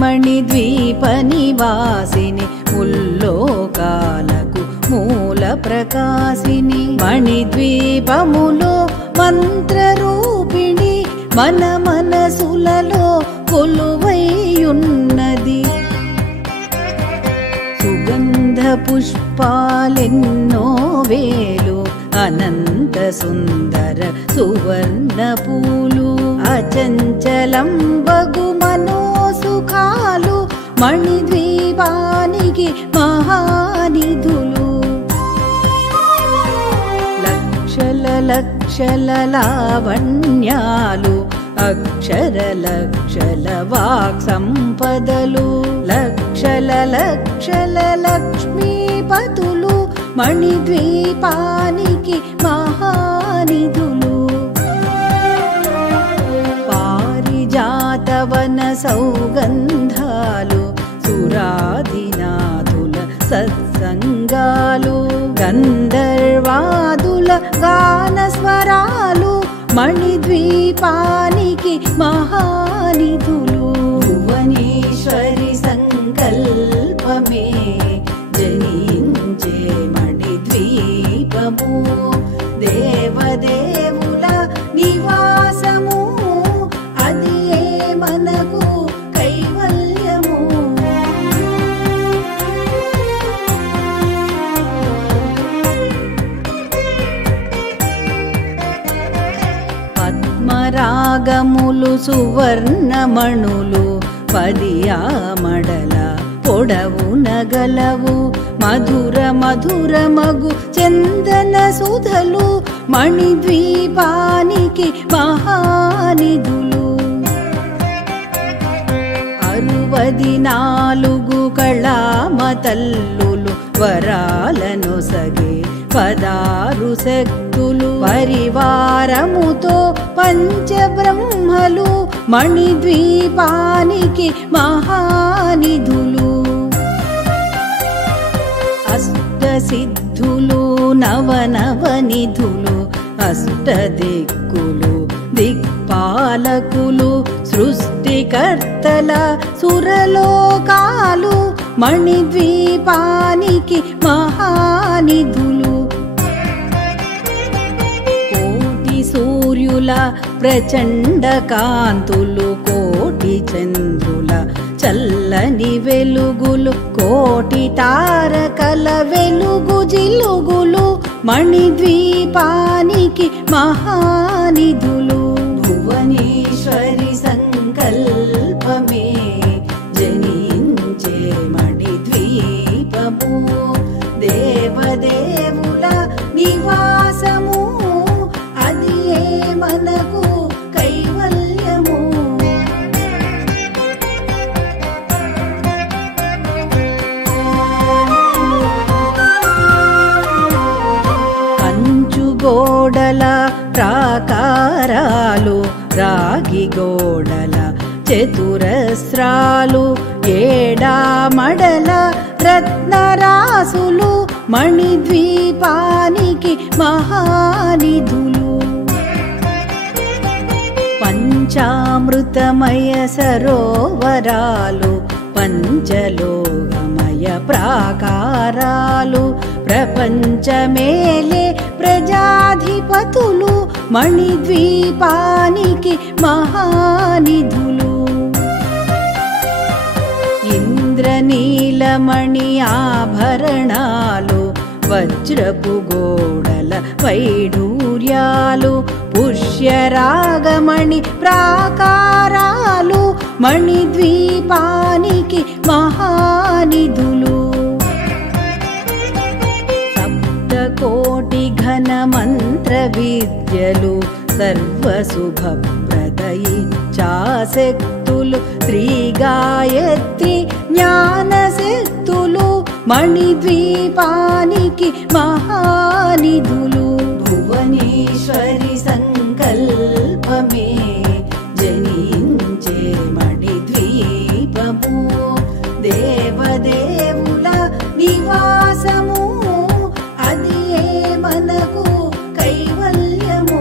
మణిద్వీప నివాసిని ముల్లోకాలకు మూల ప్రకాశిని మణిద్వీపములో మంత్రరూపిణి మన మనసులలో కొలువైయున్నది సుగంధ పుష్పాలెన్నో వేలు అనంత సుందర సువర్ణ పూలు అచంచలంబగు మనోసుఖాలు మణిద్వీపానికి మహానిధులు లక్షల లక్షల లావణ్యాలు అక్షర లక్షల వాక్ సంపదలు లక్షల లక్షల లక్ష్మీపతులు మణిద్వీపానికి మహానిధులు పారిజాతవన సౌగంధాలు సురాదినాథుల సత్సంగాలు గంధర్వాదుల గానస్వరాలు మణిద్వీపానికి మహానిధులు భువనేశ్వరి సంకల్పమే జనించే మణిద్వీపము దేవదేవుల నివాసము అది ఏ మనకు కైవల్యము పద్మరాగములు సువర్ణమణులు 10 ఆమడల పొడవున గలవు మధుర మధుర మగు చందన సుధలు మణిద్వీపానికి మహానిధులు 64 కళామతల్లులు వరాలను సగే 16 శక్తులు పరివారముతో పంచబ్రహ్మలు మణిద్వీపానికి మహానిధులు అష్టసిద్ధులు నవనవనిధులు అష్టదిక్కులు దిక్పాలకులు సృష్టికర్తల సురలోకాలు మణిద్వీపానికి మహానిధులు కోటి సూర్యుల ప్రచండ కాంతులు కోటి చంద్రుల చల్లని వెలుగులు కోటి తారకల వెలుగు జిలుగులు మణిద్వీపానికి మహానిధులు భువనేశ్వరి సంకల్పమే జనించే మణిద్వీపము దేవదేవుల నివాసము అది ఏ మనకు కైవల్యము గోడల ప్రాకారాలు రాగి గోడల చతురస్రాలు ఏడామడల రత్నరాసులు మణిద్వీపానికి మహానిధులు పంచామృతమయ సరోవరాలు పంచలోహమయ ప్రాకారాలు ప్రపంచమేలే ప్రజాధిపతులు మణిద్వీపానికి మహానిధులు ఇంద్రనీలమణి ఆభరణాలు వజ్రపు గోడల వైఢూర్యాలు పుష్యరాగమణి ప్రాకారాలు మణిద్వీపానికి మహానిధులు సప్తకోటి ఘన మంత్ర విద్యలు సర్వశుభప్రద ఇచ్ఛాశక్తులు శ్రీ గాయత్రి జ్ఞానశక్తులు మణిద్వీపానికి మహానిధులు భువనేశ్వరి సంకల్పమే జనించే మణిద్వీపము దేవదేవుల నివాసము అది ఏ మనకు కైవల్యము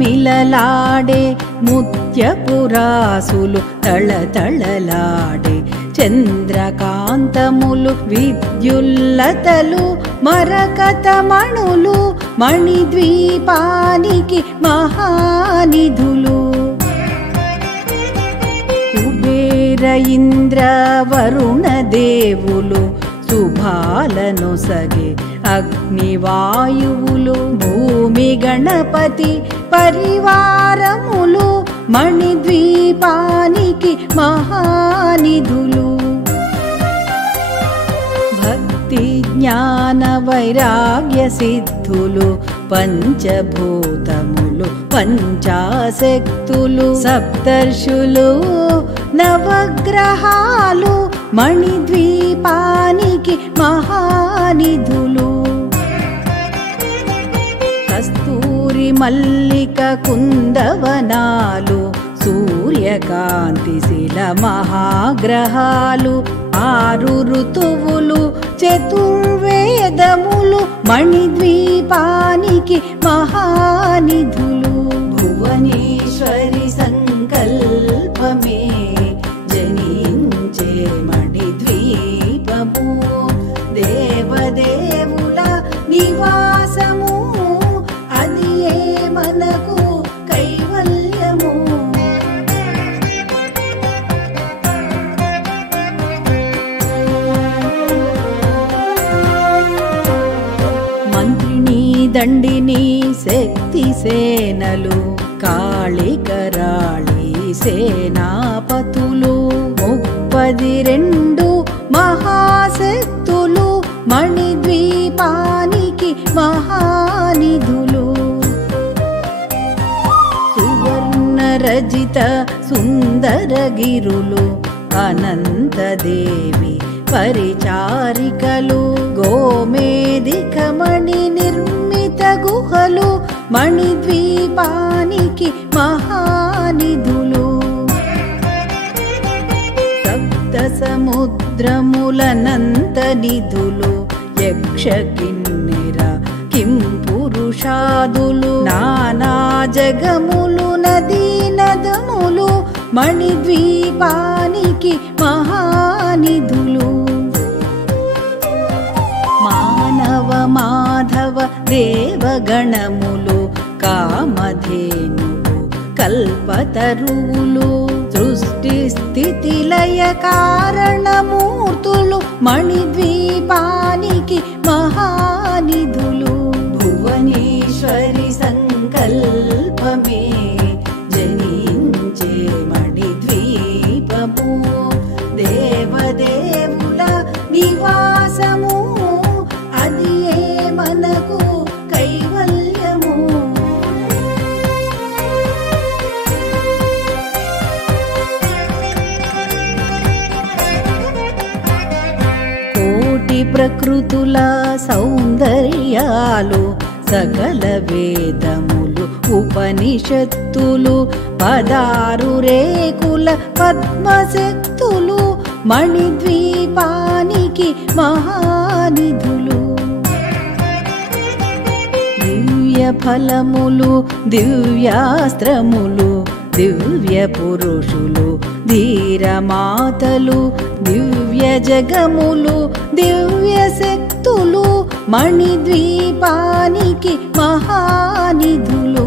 మిలమిలలాడే ముత్యపురాసులు తళతళలాడే చంద్రకాంతములు విద్యుల్లతలు మరకతమణులు మణిద్వీపానికి మహానిధులు కుబేర ఇంద్ర వరుణ దేవులు శుభాలనొసగే అగ్నివాయువులు భూమి గణపతి పరివారములు మణిద్వీపానికి మహానిధులు భక్తి జ్ఞాన వైరాగ్య సిద్ధులు పంచభూతములు పంచాశక్తులు సప్తర్షులు నవగ్రహాలు మణిద్వీపానికి మహానిధులు కస్తూరి మల్లిక కుందవనాలు సూర్యకాంతి శిల మహాగ్రహాలు 6 ఋతువులు చతుర్వేదములు మణిద్వీపానికి మహానిధులు భువనేశ్వరి సంకల్పమే జనించే మణిద్వీపము దేవదేవుల నివాసము అది ఏ మనకు కైవల్యము మంత్రిని దండిని శక్తి సేనలు కాళికరాళి సేనాపతులు 32 మహాశక్తులు మణిద్వీపానికి మహానిధులు సువర్ణ రజిత సుందరగిరులు అనంతదేవి పరిచారికలు గోమేధిక మణి నిర్మిత గుహలు మణిద్వీపానికి మహానిధులు సప్త సముద్రములనంత నిధులు యక్ష కిన్నెర కిం పురుషాదులు నానా జగములు నదీ నదములు మణిద్వీపానికి మహానిధులు మానవ మాధవ దేవగణములు కామధేనులు కల్పతరువులు సృష్టి స్థితి లయ కారణమూర్తులు మణిద్వీపానికి మహానిధులు భువనేశ్వరి సంకల్పమే జనించే మణిద్వీపము దేవదేవుల నివాసము అది ఏ మనకు కైవల్యము కోటి ప్రకృతుల సౌందర్యాలు సకల వేదములు ఉపనిషత్తులు 16 రేకుల పద్మశక్తులు మణిద్వీపానికి మహానిధులు దివ్య ఫలములు దివ్యాస్త్రములు దివ్య పురుషులు ధీరమాతలు దివ్య జగములు దివ్య శక్తులు మణిద్వీపానికి మహానిధులు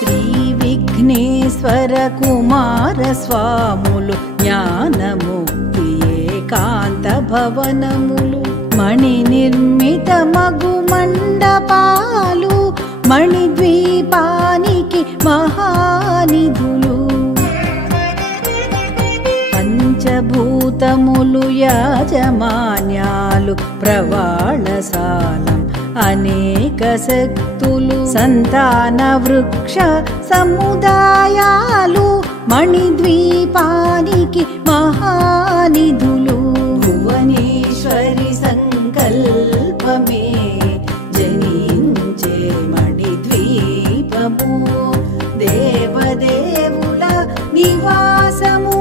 శ్రీ విఘ్నేశ్వర కుమార స్వాములు జ్ఞానముక్తి ఏకాంత భవనములు మణి నిర్మిత మగు మండపాలు మణిద్వీపానికి మహానిధులు పంచభూతములు యాజమాన్యాలు ప్రవాళశాలం అనేక శక్తులు సంతాన వృక్ష సముదాయాలు మణిద్వీపానికి మహానిధులు భువనేశ్వరి సంకల్పమే జనించే మణిద్వీపము దేవదేవుల నివాసము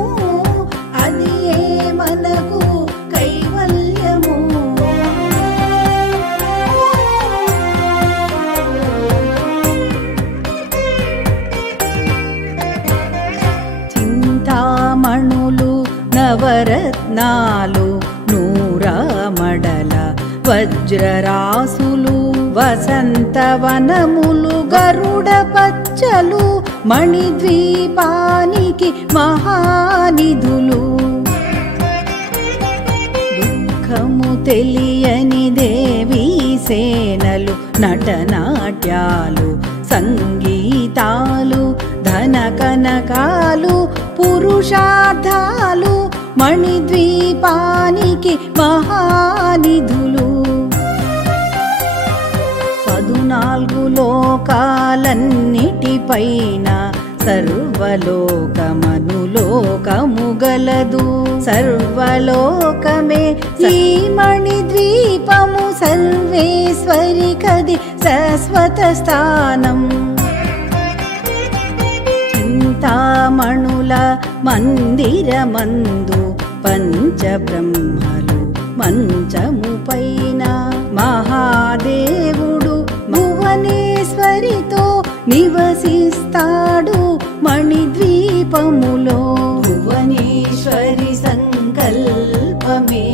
అది ఏ మనకు కైవల్యము రత్నాలు నూరమడల వజ్రరాసులు వసంతవనములు గరుడ పచ్చలు మణిద్వీపానికి మహానిధులు దుఃఖము తెలియని దేవీ సేనలు నటనాట్యాలు సంగీతాలు ధన కనకాలు పురుషార్థాలు మణిద్వీపానికి మహానిధులు 14 లోకాలన్నిటిపైన సర్వలోకమనులోకము గలదు సర్వలోకమే ఈ మణిద్వీపము సర్వేశ్వరి కది శాశ్వత స్థానం చింతామణుల మందిరమందు పంచబ్రహ్మలు మంచము పైన మహాదేవుడు భువనేశ్వరితో నివసిస్తాడు మణిద్వీపములో భువనేశ్వరి సంకల్పమే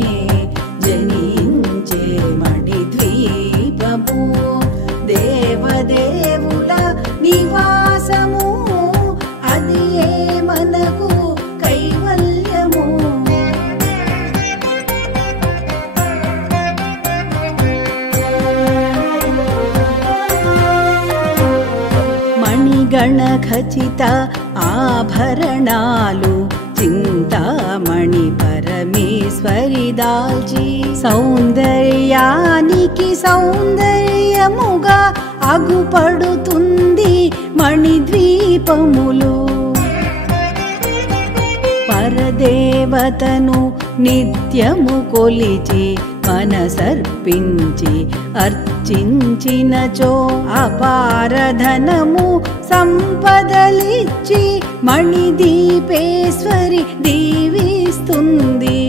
జనించే మణిద్వీపము దేవదేవుల నివాసము అది ఏ మనకు కైవల్యము మణిగణ ఖచిత ఆభరణాలు చింతామణి పరమేశ్వరి దాల్చి సౌందర్యానికి సౌందర్యముగా అగుపడుతుంది మణిద్వీపములో పరదేవతను నిత్యము కొలిచి మనసర్పించి అర్చించినచో అపారధనము సంపదలిచ్చి మణిదీపేశ్వరి దీవిస్తుంది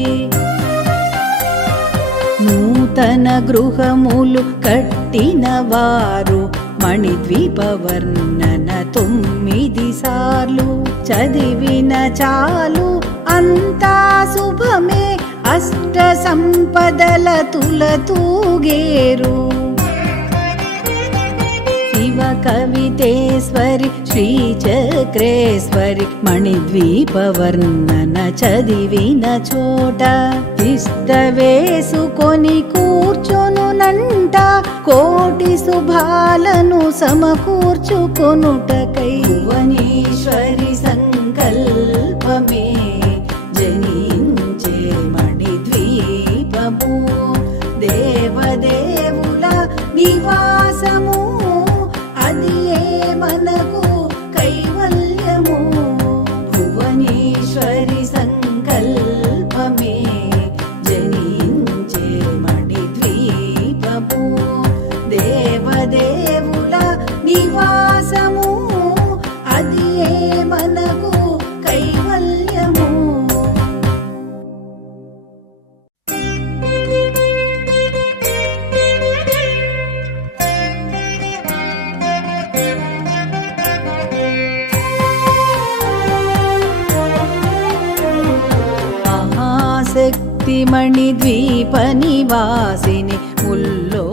నూతన గృహములు కట్టిన వారు మణిద్వీప వర్ణన 9 సార్లు చదివిన చాలు అంతా శుభమే అష్ట సంపదల తులతూగేరు శివ కవితేశ్వరి శ్రీచక్రేశ్వరి మణిద్వీప వర్ణన చదివిన చోట తిష్ట వేసుకొని కూర్చొనునంట కోటి శుభాలను సమకూర్చుకొనుటకై భువనేశ్వరి సంకల్పమే జనించే మణిద్వీపము దేవదేవుల నివాసము అది ఏ మనకు కైవల్యము భువనేశ్వరి సంకల్పమే జనించే మణిద్వీపము దేవదేవుల నివాసము అది ఏ మనకు కైవల్యము మహాశక్తి మణిద్వీప నివాసిని ముల్లో